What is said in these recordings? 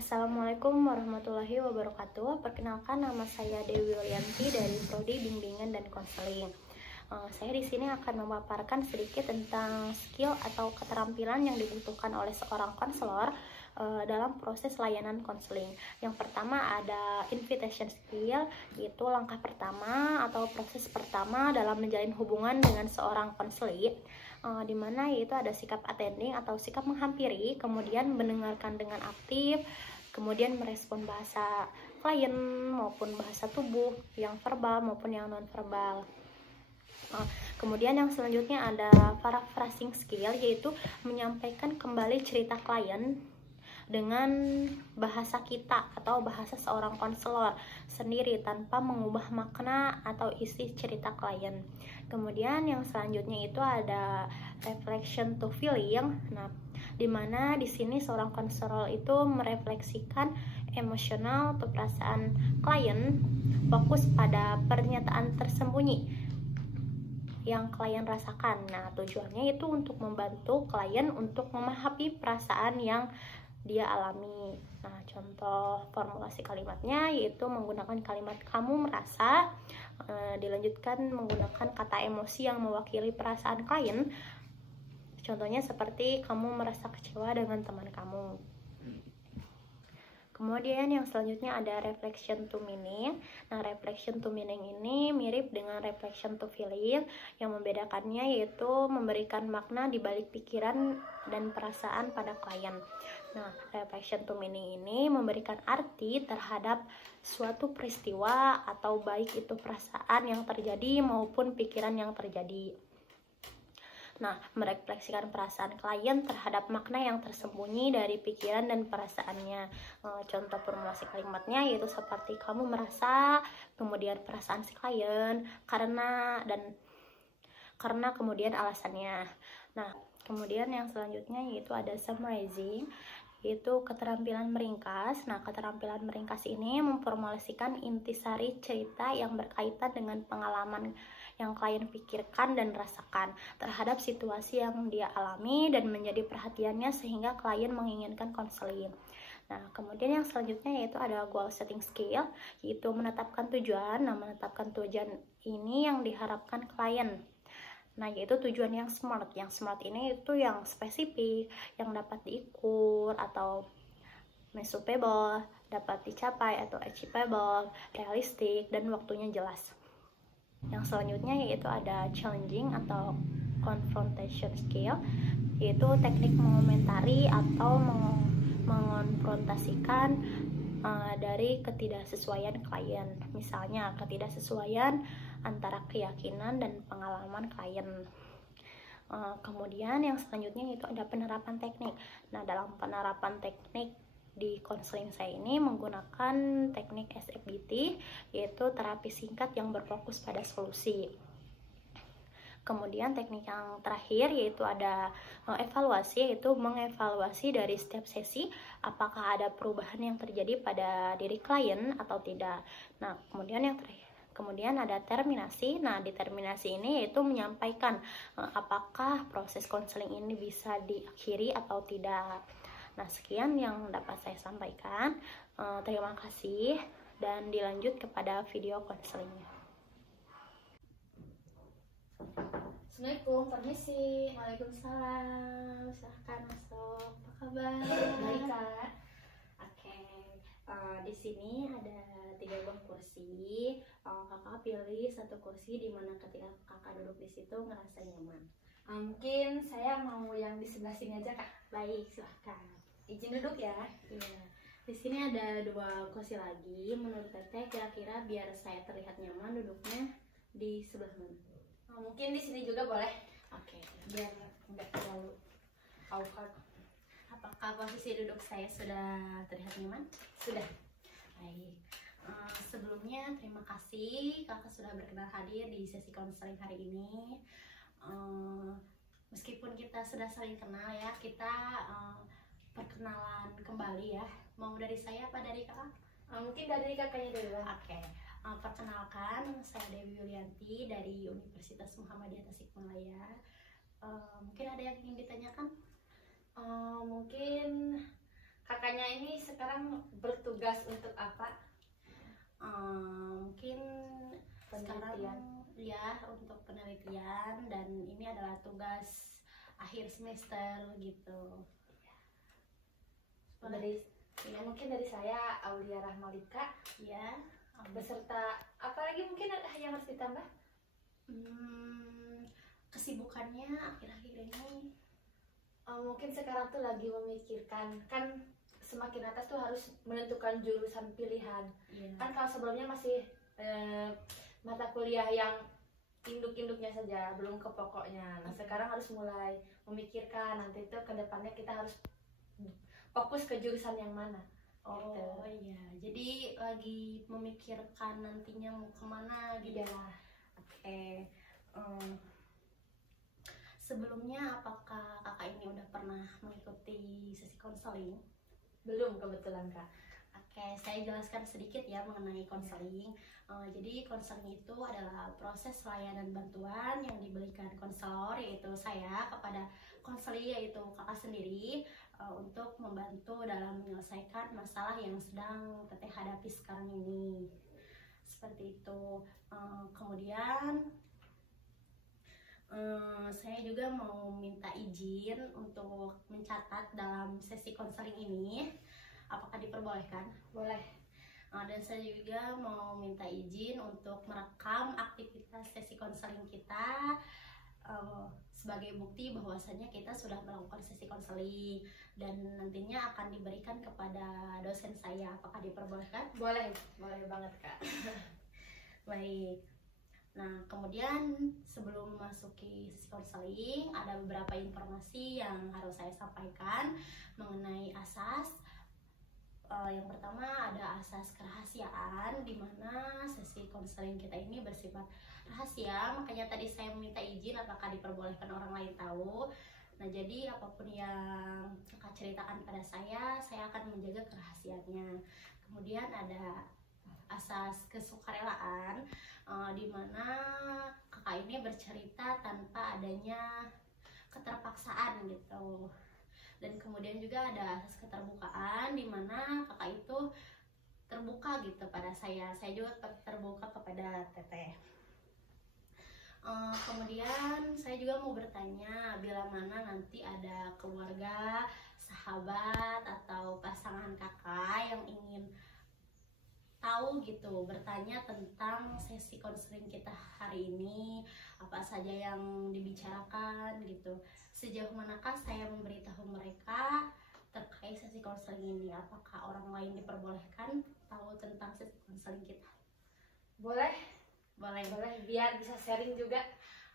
Assalamualaikum warahmatullahi wabarakatuh. Perkenalkan, nama saya Dewi Yulianti dari Prodi Bimbingan dan Konseling. Saya di sini akan memaparkan sedikit tentang skill atau keterampilan yang dibutuhkan oleh seorang konselor dalam proses layanan konseling. Yang pertama ada invitation skill, yaitu langkah pertama atau proses pertama dalam menjalin hubungan dengan seorang konselor, di mana yaitu ada sikap attending atau sikap menghampiri, kemudian mendengarkan dengan aktif, kemudian merespon bahasa klien maupun bahasa tubuh yang verbal maupun yang non verbal. Kemudian yang selanjutnya ada paraphrasing skill, yaitu menyampaikan kembali cerita klien dengan bahasa kita atau bahasa seorang konselor sendiri tanpa mengubah makna atau isi cerita klien. Kemudian yang selanjutnya itu ada reflection to feeling. Nah, dimana di sini seorang konselor itu merefleksikan emosional atau perasaan klien, fokus pada pernyataan tersembunyi yang klien rasakan. Nah, tujuannya itu untuk membantu klien untuk memahami perasaan yang dia alami. Nah, contoh formulasi kalimatnya yaitu menggunakan kalimat kamu merasa, dilanjutkan menggunakan kata emosi yang mewakili perasaan klien. Contohnya seperti kamu merasa kecewa dengan teman kamu. Kemudian yang selanjutnya ada reflection to meaning. Nah, reflection to meaning ini mirip dengan reflection to feeling. Yang membedakannya yaitu memberikan makna di balik pikiran dan perasaan pada klien. Nah, reflection to meaning ini memberikan arti terhadap suatu peristiwa atau baik itu perasaan yang terjadi maupun pikiran yang terjadi. Nah, merefleksikan perasaan klien terhadap makna yang tersembunyi dari pikiran dan perasaannya. Contoh formulasi kalimatnya yaitu seperti kamu merasa, kemudian perasaan si klien, karena kemudian alasannya. Nah, kemudian yang selanjutnya yaitu ada summarizing, yaitu keterampilan meringkas. Nah, keterampilan meringkas ini memformulasikan intisari cerita yang berkaitan dengan pengalaman yang klien pikirkan dan rasakan terhadap situasi yang dia alami dan menjadi perhatiannya sehingga klien menginginkan konseling. Nah, kemudian yang selanjutnya yaitu ada goal setting skill, yaitu menetapkan tujuan. Nah, menetapkan tujuan ini yang diharapkan klien. Nah, yaitu tujuan yang SMART. Yang SMART ini itu yang spesifik, yang dapat diukur atau measurable, dapat dicapai atau achievable, realistik, dan waktunya jelas. Yang selanjutnya yaitu ada challenging atau confrontation skill, yaitu teknik mengomentari atau mengonfrontasikan dari ketidaksesuaian klien. Misalnya ketidaksesuaian antara keyakinan dan pengalaman klien. Kemudian yang selanjutnya itu ada penerapan teknik. Nah, dalam penerapan teknik di konseling saya ini menggunakan teknik SFBT, yaitu terapi singkat yang berfokus pada solusi. Kemudian teknik yang terakhir yaitu ada evaluasi, yaitu mengevaluasi dari setiap sesi apakah ada perubahan yang terjadi pada diri klien atau tidak. Nah, kemudian ada terminasi. Nah, di terminasi ini yaitu menyampaikan apakah proses konseling ini bisa diakhiri atau tidak. Nah, sekian yang dapat saya sampaikan. Terima kasih dan dilanjut kepada video konselingnya. Assalamualaikum, permisi. Waalaikumsalam, silahkan masuk. Apa kabar? Baik, Kak. Oke, di sini ada 3 buah kursi. Kakak pilih satu kursi di mana ketika kakak duduk di situ ngerasa nyaman. Mungkin saya mau yang di sebelah sini aja, Kak. Baik, silahkan. Izin duduk ya. Iya. Di sini ada 2 kursi lagi. Menurut Teteh, kira-kira biar saya terlihat nyaman duduknya di sebelah mana? Mungkin di sini juga boleh. Oke. Biar nggak terlalu awkward. Apakah posisi duduk saya sudah terlihat nyaman? Sudah. Baik. Sebelumnya terima kasih kakak sudah berkenan hadir di sesi konseling hari ini. Meskipun kita sudah saling kenal ya, kita perkenalan kembali ya. Mau dari saya apa dari kakak? Mungkin dari kakaknya dulu. Oke. Perkenalkan, saya Dewi Yulianti dari Universitas Muhammadiyah Tasikmalaya. Mungkin ada yang ingin ditanyakan? Mungkin kakaknya ini sekarang bertugas untuk apa? Mungkin Penelitian. sekarang ya untuk penelitian, dan ini adalah tugas akhir semester gitu. Dari Ya, mungkin dari saya Aulia Rahmalika ya. beserta apalagi mungkin ada yang harus ditambah? Kesibukannya akhir-akhir ini Mungkin sekarang tuh lagi memikirkan, kan semakin atas tuh harus menentukan jurusan pilihan. ya, Kan kalau sebelumnya masih mata kuliah yang induk-induknya saja, belum ke pokoknya. Nah sekarang harus mulai memikirkan nanti tuh ke depannya kita harus fokus ke jurusan yang mana. oh Gitu. iya, jadi lagi memikirkan nantinya mau kemana gitu. Iya. Oke. Em, Sebelumnya apakah kakak ini udah pernah mengikuti sesi konseling? Belum kebetulan Kak. Oke, saya jelaskan sedikit ya mengenai konseling. Jadi konseling itu adalah proses layanan bantuan yang diberikan konselor, yaitu saya, kepada konseli, yaitu kakak sendiri, untuk membantu dalam menyelesaikan masalah yang sedang teteh hadapi sekarang ini. Seperti itu. Kemudian saya juga mau minta izin untuk mencatat dalam sesi konseling ini. Apakah diperbolehkan? Boleh. Dan saya juga mau minta izin untuk merekam aktivitas sesi konseling kita, sebagai bukti bahwasanya kita sudah melakukan sesi konseling, dan nantinya akan diberikan kepada dosen saya. Apakah diperbolehkan? Boleh banget Kak. Baik. Nah, kemudian sebelum memasuki sesi konseling, ada beberapa informasi yang harus saya sampaikan mengenai asas. Yang pertama ada asas kerahasiaan, di mana sesi konseling kita ini bersifat rahasia. Makanya tadi saya meminta izin apakah diperbolehkan orang lain tahu. Nah, jadi apapun yang kakak ceritakan pada saya akan menjaga kerahasiaannya. Kemudian ada asas kesukarelaan, di mana kakak ini bercerita tanpa adanya keterpaksaan gitu. Dan kemudian juga ada asas keterbukaan, di mana kakak itu terbuka gitu pada saya juga terbuka kepada teteh. Kemudian saya juga mau bertanya, bila mana nanti ada keluarga, sahabat, atau pasangan kakak yang ingin tahu gitu, bertanya tentang sesi konseling kita hari ini, apa saja yang dibicarakan gitu, sejauh manakah saya memberitahu mereka terkait sesi konseling ini? Apakah orang lain diperbolehkan tahu tentang sesi konseling kita? Boleh Boleh. biar bisa sharing juga.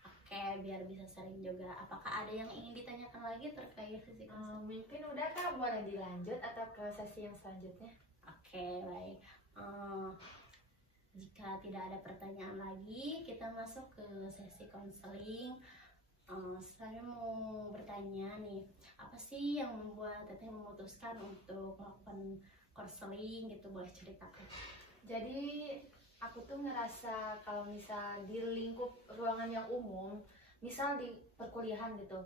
Oke, biar bisa sharing juga. Apakah ada yang ingin ditanyakan lagi terkait sesi konseling? Mungkin udah Kak, boleh dilanjut atau ke sesi yang selanjutnya? Oke, baik. Jika tidak ada pertanyaan lagi, kita masuk ke sesi konseling. Saya mau bertanya nih, apa sih yang membuat teteh memutuskan untuk melakukan konseling gitu? Boleh ceritakan? Jadi aku tuh ngerasa kalau misal di lingkup ruangan yang umum, misal di perkuliahan gitu,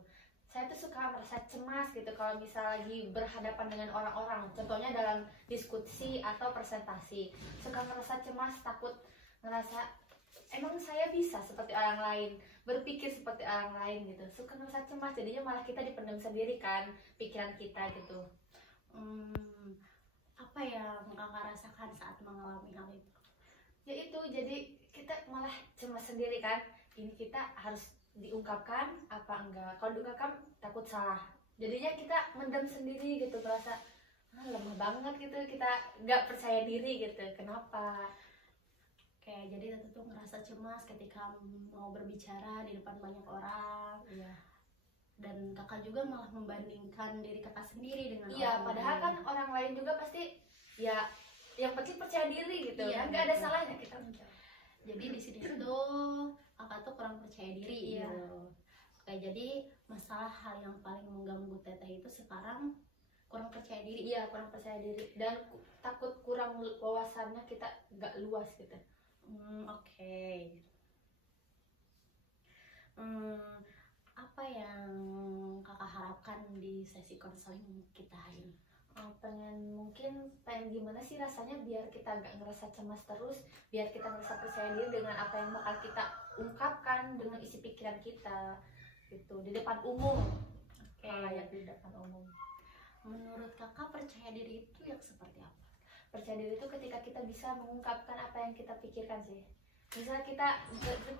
saya tuh suka merasa cemas gitu kalau misal lagi berhadapan dengan orang-orang, contohnya dalam diskusi atau presentasi, suka merasa cemas, takut ngerasa emang saya bisa seperti orang lain, berpikir seperti orang lain gitu, suka merasa cemas, jadinya malah kita dipendam sendiri kan pikiran kita gitu. Apa yang kakak rasakan saat mengalami hal itu? Ya itu, jadi kita malah cemas sendiri kan, ini kita harus diungkapkan apa enggak, kalau diungkapkan takut salah, jadinya kita mendem sendiri gitu, merasa lemah banget gitu, kita nggak percaya diri gitu. Kenapa? Oke, jadi teteh tuh ngerasa cemas ketika mau berbicara di depan banyak orang. Iya. Dan kakak juga malah membandingkan diri kakak sendiri dengan Iya, orang padahal lain. kan orang lain juga pasti ya yang penting percaya diri gitu. Iya, Kan nggak ada betul. salahnya kita mencoba. Jadi di sini tuh kakak tuh kurang percaya diri. Iya. Gitu. Oke, jadi masalah hal yang paling mengganggu teteh itu sekarang kurang percaya diri. Iya, kurang percaya diri dan takut kurang wawasannya, kita nggak luas gitu. Oke. Apa yang kakak harapkan di sesi konseling kita hari ini? pengen gimana sih rasanya biar kita nggak ngerasa cemas terus, biar kita ngerasa percaya diri dengan apa yang bakal kita ungkapkan dengan isi pikiran kita gitu di depan umum. Layak di depan umum. Menurut kakak percaya diri itu yang seperti apa? Percaya diri itu ketika kita bisa mengungkapkan apa yang kita pikirkan sih. Misalnya kita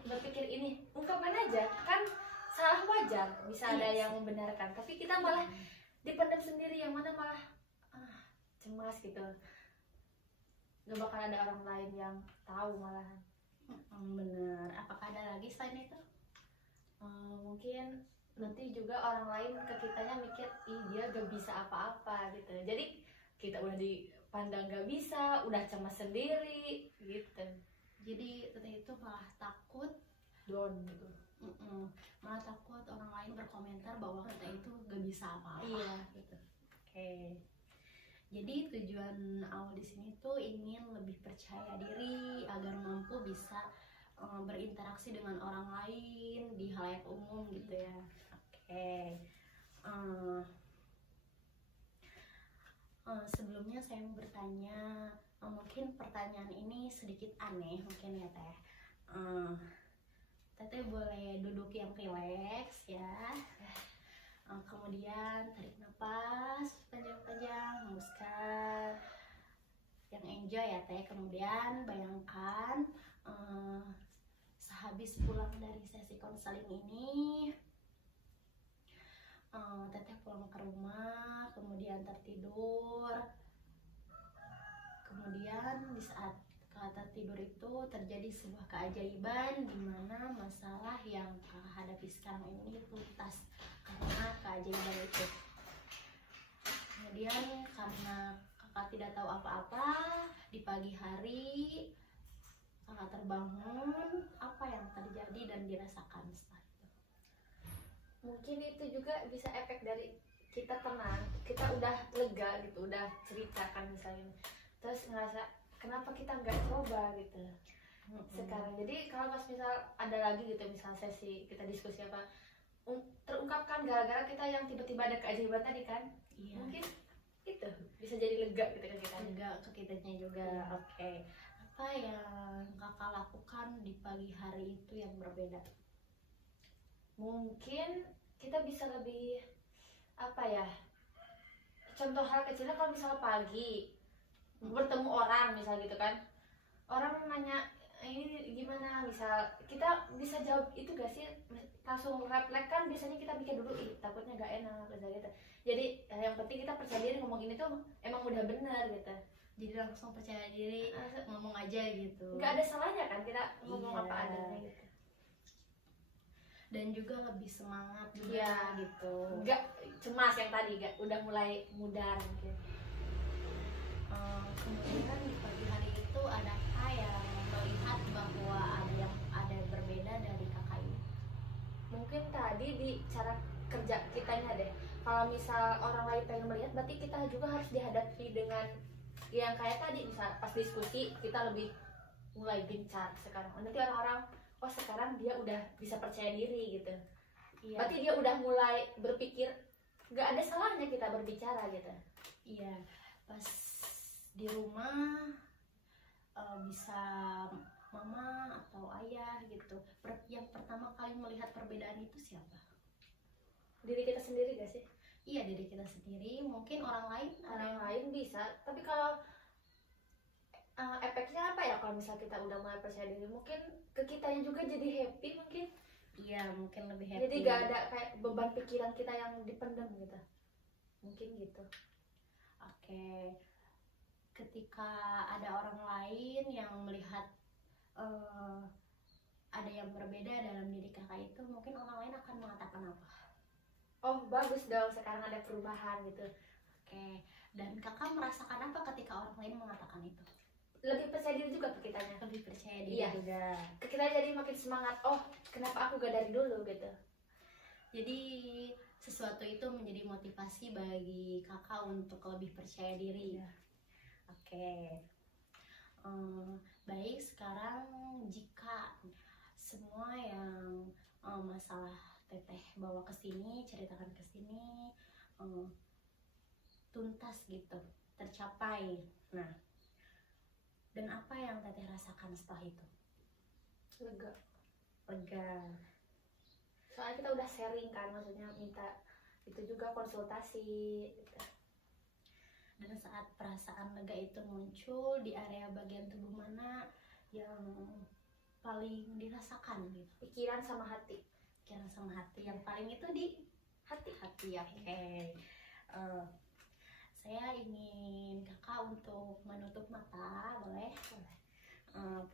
berpikir ini, ungkapkan aja, kan salah wajar, bisa ada yang membenarkan, tapi kita malah dipendam sendiri, yang mana malah cemas gitu, gak bakal ada orang lain yang tahu malahan. Bener. Apakah ada lagi selain itu? Mungkin nanti juga orang lain ke kitanya mikir, ih dia gak bisa apa-apa gitu, jadi kita udah dipandang gak bisa, udah cemas sendiri gitu. Jadi itu malah takut down gitu. Malah takut orang lain berkomentar bahwa kita itu gak bisa apa-apa. Iya gitu. Jadi tujuan awal di sini tuh ingin lebih percaya diri agar mampu bisa berinteraksi dengan orang lain di halayak umum gitu ya. Sebelumnya saya mau bertanya, mungkin pertanyaan ini sedikit aneh mungkin ya Teh. Teteh boleh duduk yang rileks ya. Kemudian tarik nafas panjang-panjang, hembuskan yang enjoy ya Teh. Kemudian bayangkan sehabis pulang dari sesi konseling ini, Teteh pulang ke rumah, kemudian tertidur. Kemudian di saat tertidur itu terjadi sebuah keajaiban di mana masalah yang kakak hadapi sekarang ini tuntas karena keajaiban itu. Kemudian karena kakak tidak tahu apa-apa, di pagi hari kakak terbangun, apa yang terjadi dan dirasakan setelah itu? Mungkin itu juga bisa efek dari kita tenang, kita udah lega gitu, udah ceritakan misalnya, terus ngerasa kenapa kita nggak coba gitu sekarang. Jadi kalau pas misal ada lagi gitu, misal sesi kita diskusi apa, terungkapkan gara-gara kita yang tiba-tiba ada keajaiban tadi kan. Mungkin itu bisa jadi lega gitu kan, kita lega ke kitanya juga. Apa yang kakak lakukan di pagi hari itu yang berbeda? Mungkin kita bisa lebih apa ya, contoh hal kecilnya, kalau misal pagi bertemu orang misal gitu kan, orang nanya ini gimana, misal kita bisa jawab itu gak sih, langsung refleks kan, biasanya kita mikir dulu, ih takutnya gak enak gitu. Jadi yang penting kita percaya diri, ngomong ini tuh emang udah bener gitu. Jadi langsung percaya diri, ngomong aja gitu. Gak ada salahnya kan kita ngomong apa adanya gitu. Dan juga lebih semangat juga gitu. Gak cemas yang tadi, gak udah mulai mudar gitu. Kemudian di pagi hari itu adakah yang melihat bahwa ada berbeda dari kakak ini? Mungkin tadi di cara kerja kitanya deh. Kalau misal orang lain pengen melihat, berarti kita juga harus dihadapi dengan yang kayak tadi, misal pas diskusi kita lebih mulai gencar sekarang. Nanti orang-orang, oh sekarang dia udah bisa percaya diri gitu. Berarti dia udah mulai berpikir gak ada salahnya kita berbicara gitu. Pas di rumah bisa mama atau ayah gitu, yang pertama kali melihat perbedaan itu siapa? Diri kita sendiri gak sih? Iya, diri kita sendiri. Mungkin orang lain bisa, tapi kalau efeknya apa ya kalau misal kita udah mulai percaya diri, mungkin ke kitanya juga jadi happy mungkin. Mungkin lebih happy. Jadi gak ada kayak beban pikiran kita yang dipendam gitu. Mungkin gitu. Ketika ada orang lain yang melihat ada yang berbeda dalam diri kakak itu, mungkin orang lain akan mengatakan apa? Oh bagus dong, sekarang ada perubahan gitu. Dan kakak merasakan apa ketika orang lain mengatakan itu? Lebih percaya diri juga ke kitanya. Lebih percaya diri juga. Ke kita jadi makin semangat, oh kenapa aku gak dari dulu gitu. Jadi sesuatu itu menjadi motivasi bagi kakak untuk lebih percaya diri. Baik, sekarang jika semua yang masalah teteh bawa ke sini, ceritakan ke sini, tuntas gitu, tercapai. Nah, dan apa yang teteh rasakan setelah itu? Lega. Lega. Soalnya kita udah sharing kan, maksudnya minta itu juga konsultasi gitu. Dan saat perasaan lega itu muncul, di area bagian tubuh mana yang paling dirasakan gitu? Pikiran sama hati. Pikiran sama hati. Yang paling itu di Hati. ya. Oke. Saya ingin kakak untuk menutup mata, boleh?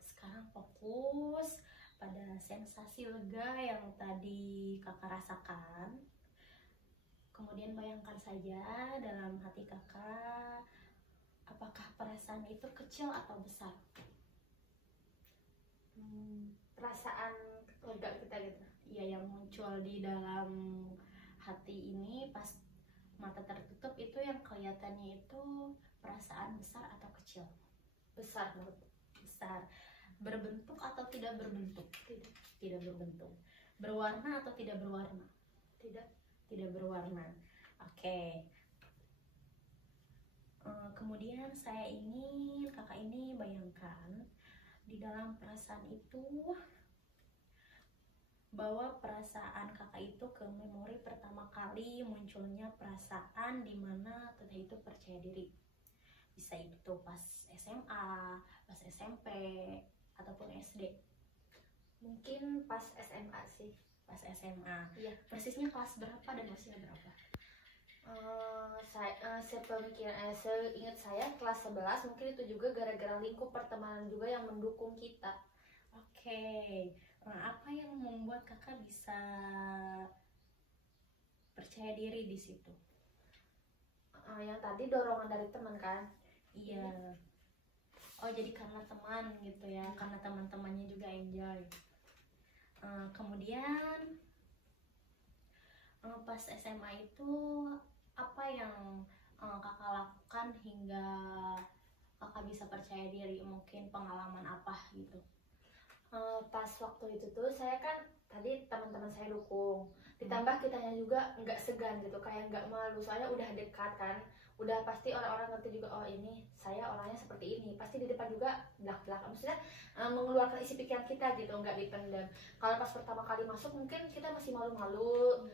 Sekarang fokus pada sensasi lega yang tadi kakak rasakan. Kemudian bayangkan saja dalam hati kakak, apakah perasaan itu kecil atau besar? Perasaan lega kita gitu. Ya, yang muncul di dalam hati ini pas mata tertutup itu yang kelihatannya itu perasaan besar atau kecil? Besar menurut. Besar. Berbentuk atau tidak berbentuk? Tidak. Tidak berbentuk. Berwarna atau tidak berwarna? Tidak berwarna. Oke. Kemudian saya ingin kakak ini bayangkan di dalam perasaan itu, bawa perasaan kakak itu ke memori pertama kali munculnya perasaan di mana teteh itu percaya diri. Bisa itu pas SMA, pas SMP, ataupun SD. Mungkin pas SMA sih. Pas SMA. Iya. Persisnya kelas berapa dan usia berapa? Seingat saya kelas 11, mungkin itu juga gara-gara lingkup pertemanan juga yang mendukung kita. Oke. Nah, apa yang membuat kakak bisa percaya diri di situ? Yang tadi dorongan dari teman kan? Iya. Oh, jadi karena teman gitu ya, karena teman-temannya juga enjoy. Kemudian pas SMA itu apa yang kakak lakukan hingga kakak bisa percaya diri? Mungkin pengalaman apa gitu? Pas waktu itu tuh saya kan tadi teman-teman saya dukung, ditambah kitanya juga nggak segan gitu, kayak nggak malu, soalnya udah dekat kan, udah pasti orang-orang ngerti juga, oh ini saya orangnya seperti ini, pasti di depan juga belak-belakan, maksudnya mengeluarkan isi pikiran kita gitu, nggak dipendam. Kalau pas pertama kali masuk mungkin kita masih malu-malu,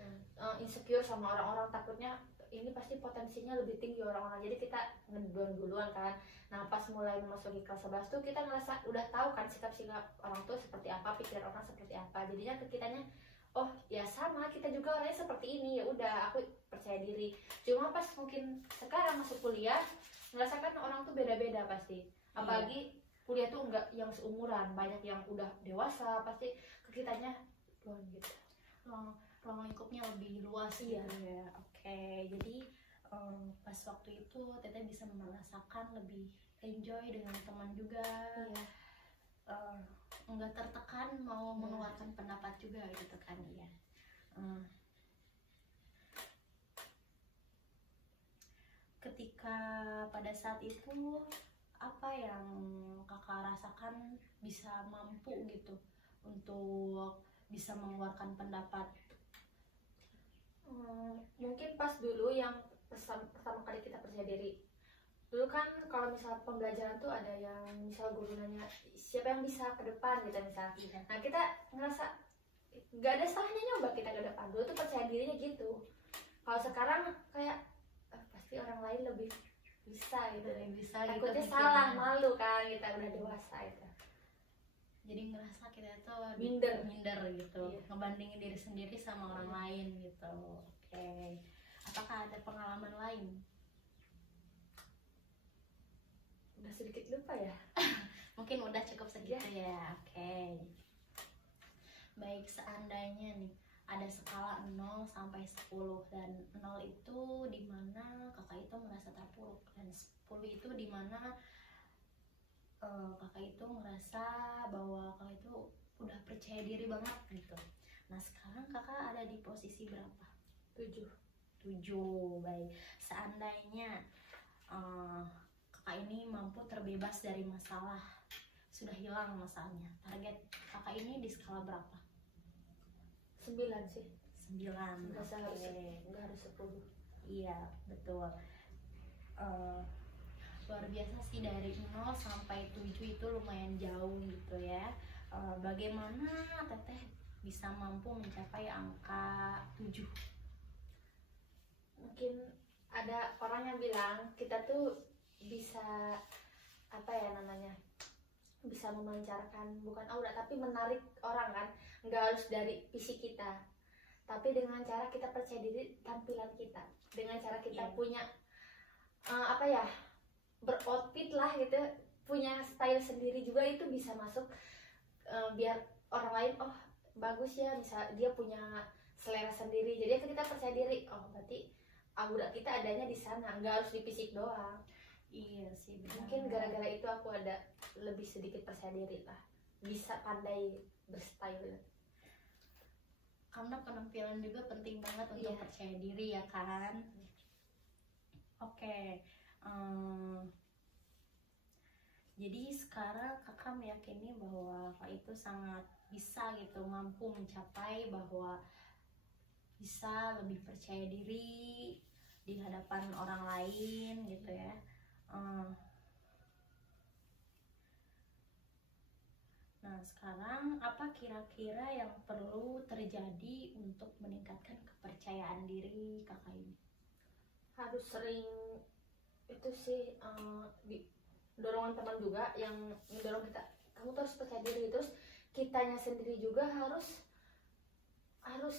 insecure sama orang-orang, takutnya ini pasti potensinya lebih tinggi orang-orang, jadi kita ngedon duluan kan. Nah pas mulai memasuki kelas 11 tuh kita ngerasa udah tahu kan sikap-sikap orang tuh seperti apa, pikiran orang seperti apa, jadinya ke kitanya, oh ya sama, kita juga orangnya seperti ini, ya udah aku percaya diri. Cuma pas mungkin sekarang masuk kuliah, ngerasakan orang tuh beda-beda pasti, apalagi kuliah tuh enggak yang seumuran, banyak yang udah dewasa, pasti ke kitanya doang gitu. Ruang lingkupnya lebih luas gitu ya. Oke, jadi pas waktu itu teteh bisa merasakan lebih enjoy dengan teman juga. Iya. Enggak tertekan mau mengeluarkan pendapat juga gitu kan ya. Ketika pada saat itu apa yang kakak rasakan bisa mampu gitu untuk bisa mengeluarkan pendapat? Mungkin pas dulu yang pertama kali kita percaya diri, dulu kan kalau misal pembelajaran tuh ada yang misal guru nanya siapa yang bisa ke depan gitu misal, nah kita ngerasa nggak ada salahnya nyoba kita ke depan, dulu tuh percaya dirinya gitu. Kalau sekarang kayak pasti orang lain lebih bisa gitu, takutnya gitu, salah, malu kan, kita udah dewasa itu. Jadi ngerasa kita tuh minder gitu, ngebandingin diri sendiri sama orang lain gitu. Oke. Apakah ada pengalaman lain? Udah sedikit lupa ya. Mungkin udah cukup segitu ya. Oke. Baik, seandainya nih ada skala 0 sampai 10, dan 0 itu dimana kakak itu merasa terpuruk, dan 10 itu dimana kakak itu ngerasa bahwa kakak itu udah percaya diri banget gitu. Nah sekarang kakak ada di posisi berapa? 7. Baik, seandainya kakak ini mampu terbebas dari masalah, sudah hilang masalahnya, target kakak ini di skala berapa? 9 sih. 9. Nggak harus 10. Iya betul. Eh, luar biasa sih, dari 0 sampai 7 itu lumayan jauh gitu ya. Bagaimana Teteh bisa mampu mencapai angka 7? Mungkin ada orang yang bilang kita tuh bisa apa ya namanya, bisa memancarkan bukan aura tapi menarik orang kan, nggak harus dari fisik kita, tapi dengan cara kita percaya diri, tampilan kita, dengan cara kita punya apa ya, beroutfit lah gitu, punya style sendiri juga, itu bisa masuk biar orang lain oh bagus ya, bisa dia punya selera sendiri, jadi kita percaya diri, oh berarti aura kita adanya di sana, nggak harus di fisik doang. Iya sih, benar. Mungkin gara-gara itu aku ada lebih sedikit percaya diri lah, bisa pandai berstyle. Karena penampilan juga penting banget untuk percaya diri ya kan. Oke. Jadi sekarang kakak meyakini bahwa kakak itu sangat bisa gitu, mampu mencapai bahwa bisa lebih percaya diri di hadapan orang lain gitu ya. Nah sekarang apa kira-kira yang perlu terjadi untuk meningkatkan kepercayaan diri kakak ini? Harus sering itu sih, dorongan teman juga yang mendorong kita, kamu tuh harus percaya diri, terus kitanya sendiri juga harus harus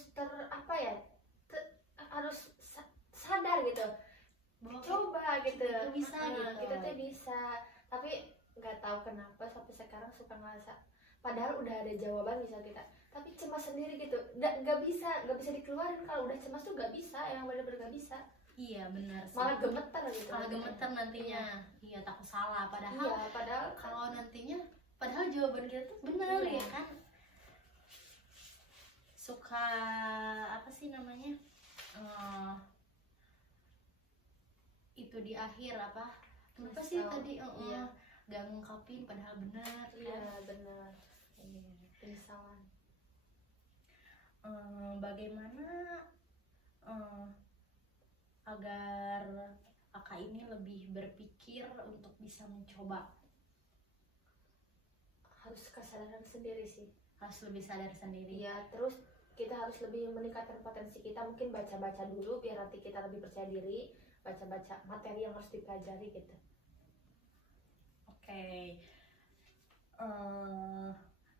sadar gitu, coba gitu, kita bisa gitu. Kita tuh bisa, tapi nggak tahu kenapa sampai sekarang suka ngerasa padahal udah ada jawaban misal kita, tapi cemas sendiri gitu, nggak bisa dikeluarin. Kalau udah cemas tuh nggak bisa, yang benar-benar nggak bisa. Iya benar sih. Malah gemeter gitu. Malah gemeter nantinya. Iya takut salah. Padahal kalau nantinya padahal jawaban kita tuh benar ya kan. Suka apa sih namanya? Itu di akhir apa? Apa sih tadi? Gak ngungkapin padahal benar. Iya benar. Penyesalan. Bagaimana agar kakak ini lebih berpikir untuk bisa mencoba? Harus kesadaran sendiri sih, harus lebih sadar sendiri ya. Terus kita harus lebih meningkatkan potensi kita, mungkin baca-baca dulu biar nanti kita lebih percaya diri, baca-baca materi yang harus dipelajari gitu. Oke.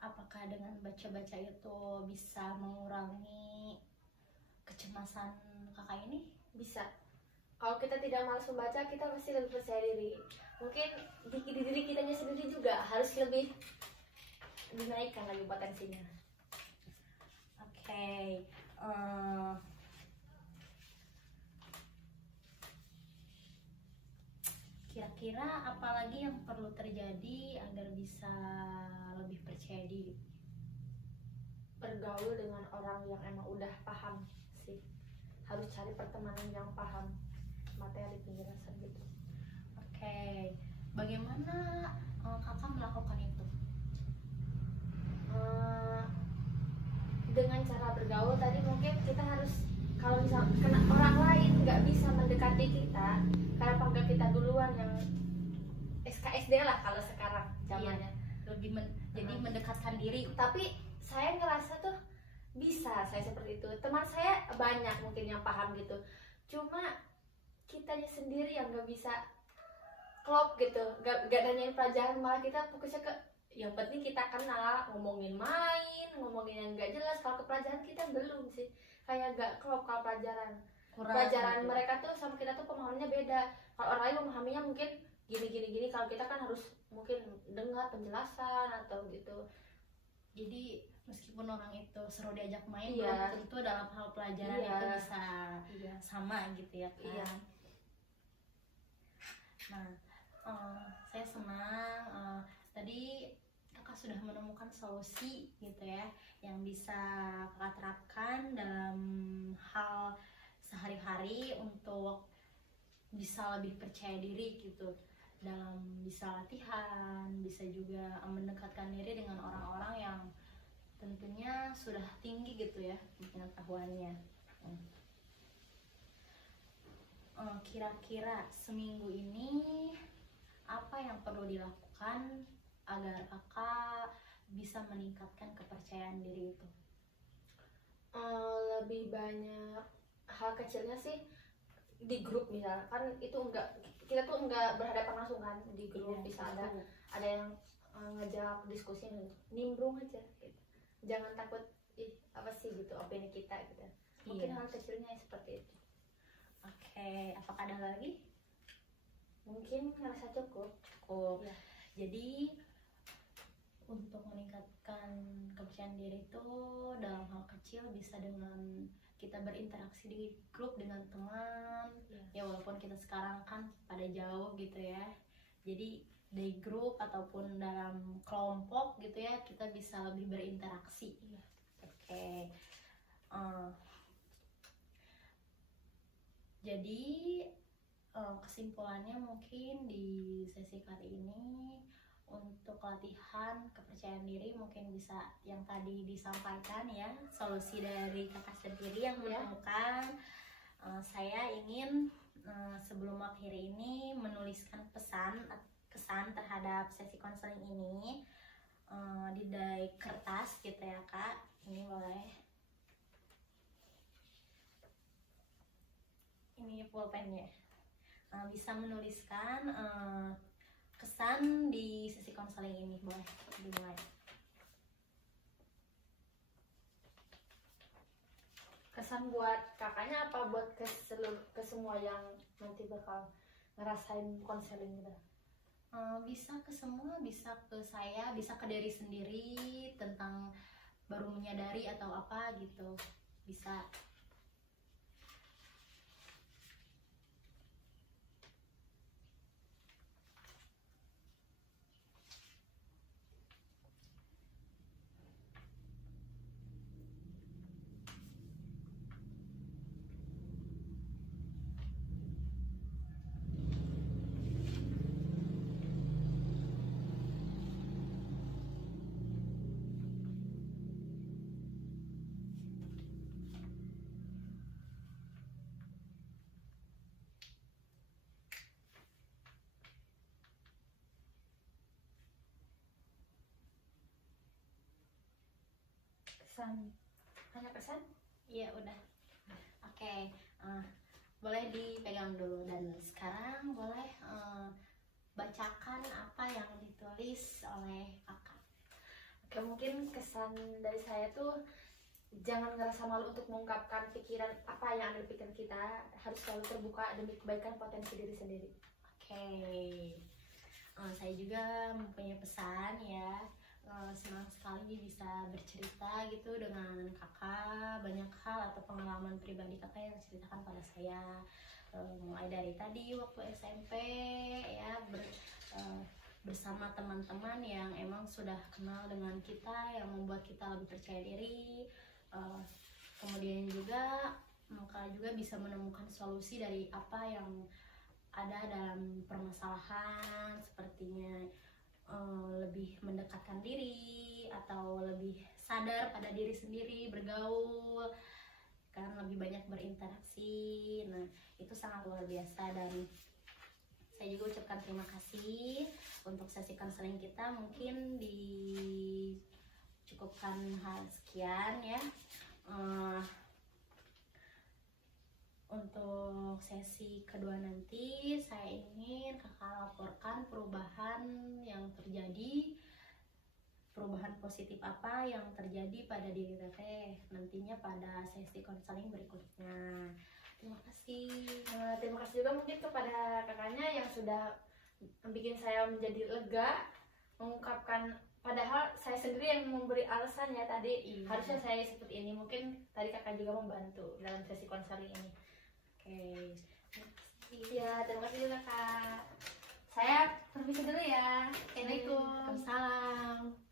Apakah dengan baca-baca itu bisa mengurangi kecemasan kakak ini? Bisa. Kalau kita tidak malas membaca, kita pasti lebih percaya diri. Mungkin di diri kitanya sendiri juga harus lebih dinaikkan lagi potensinya. Oke. Kira-kira apalagi yang perlu terjadi agar bisa lebih percaya diri? Bergaul dengan orang yang emang udah paham sih. Harus cari pertemanan yang paham materi penjelasan gitu. Oke. Bagaimana kakak melakukan itu? Dengan cara bergaul tadi, mungkin kita harus, kalau misal kena orang lain nggak bisa mendekati kita karena panggil kita duluan, yang SKSD lah kalau sekarang zamannya. Lebih jadi mendekatkan diri. Tapi saya ngerasa tuh bisa saya seperti itu. Teman saya banyak mungkin yang paham gitu, cuma kitanya sendiri yang nggak bisa klop gitu, nggak nanyain pelajaran, malah kita fokusnya ke yang penting kita kenal, ngomongin main, ngomongin yang nggak jelas. Kalau ke pelajaran kita belum sih, kayak nggak klop. Kalau pelajaran pelajaran gitu. Mereka tuh sama kita tuh pemahamannya beda. Kalau orang lain memahaminya mungkin gini, kalau kita kan harus mungkin dengar penjelasan atau gitu. Jadi meskipun orang itu seru diajak main, belum tentu dalam hal pelajaran itu bisa sama gitu ya kan. Nah, saya senang tadi kakak sudah menemukan solusi gitu ya, yang bisa kakak terapkan dalam hal sehari-hari untuk bisa lebih percaya diri gitu, dalam bisa latihan, bisa juga mendekatkan diri dengan orang-orang yang tentunya sudah tinggi gitu ya pengetahuannya. kira-kira seminggu ini apa yang perlu dilakukan agar kakak bisa meningkatkan kepercayaan diri itu? Lebih banyak hal kecilnya sih di grup, misalkan itu enggak, kita tuh enggak berhadapan langsung kan di grup. Bisa ada yang ngajak diskusi, nimbrung aja gitu. Jangan takut apa sih gitu opini kita gitu. Mungkin hal kecilnya seperti itu. Oke, apakah ada lagi? Mungkin ngerasa cukup. Ya. Jadi untuk meningkatkan kepercayaan diri itu dalam hal kecil bisa dengan kita berinteraksi di grup dengan teman. Ya walaupun kita sekarang kan pada jauh gitu ya. Jadi di grup ataupun dalam kelompok gitu ya, kita bisa lebih berinteraksi. Oke. Jadi kesimpulannya mungkin di sesi kali ini untuk latihan kepercayaan diri mungkin bisa yang tadi disampaikan ya, solusi dari kakak sendiri yang menemukan. Saya ingin sebelum akhiri ini menuliskan kesan terhadap sesi konseling ini di kertas gitu ya kak. Ini boleh, ini pulpennya. Bisa menuliskan kesan di sesi konseling ini, boleh dimulai. Kesan buat kakaknya apa buat ke semua yang nanti bakal ngerasain konseling gitu? Bisa ke semua, bisa ke saya, bisa ke diri sendiri tentang baru menyadari atau apa gitu, bisa. Hanya pesan? Iya udah. Oke. Boleh dipegang dulu dan sekarang boleh bacakan apa yang ditulis oleh kakak. Oke, mungkin kesan dari saya tuh jangan ngerasa malu untuk mengungkapkan pikiran apa yang ada di pikiran kita, harus selalu terbuka demi kebaikan potensi diri sendiri. Oke. Saya juga mempunyai pesan ya. Senang sekali bisa bercerita gitu dengan kakak, banyak hal atau pengalaman pribadi kakak yang ceritakan pada saya, mulai dari tadi waktu SMP ya, bersama teman-teman yang emang sudah kenal dengan kita, yang membuat kita lebih percaya diri. Kemudian juga kakak juga bisa menemukan solusi dari apa yang ada dalam permasalahan, sepertinya lebih mendekatkan diri atau lebih sadar pada diri sendiri, bergaul kan, lebih banyak berinteraksi. Nah itu sangat luar biasa dan saya juga ucapkan terima kasih untuk sesi konseling kita. Mungkin dicukupkan hal sekian ya. Untuk sesi kedua nanti saya ingin kakak laporkan perubahan yang terjadi, perubahan positif apa yang terjadi pada diri teteh nantinya pada sesi konseling berikutnya. Terima kasih. Terima kasih juga mungkin kepada kakaknya yang sudah bikin saya menjadi lega mengungkapkan, padahal saya sendiri yang memberi alasan ya tadi. Harusnya saya seperti ini, mungkin tadi kakak juga membantu dalam sesi konseling ini. Oke, ya terima kasih juga kak. Saya permisi dulu ya. Assalamualaikum. Waalaikumsalam.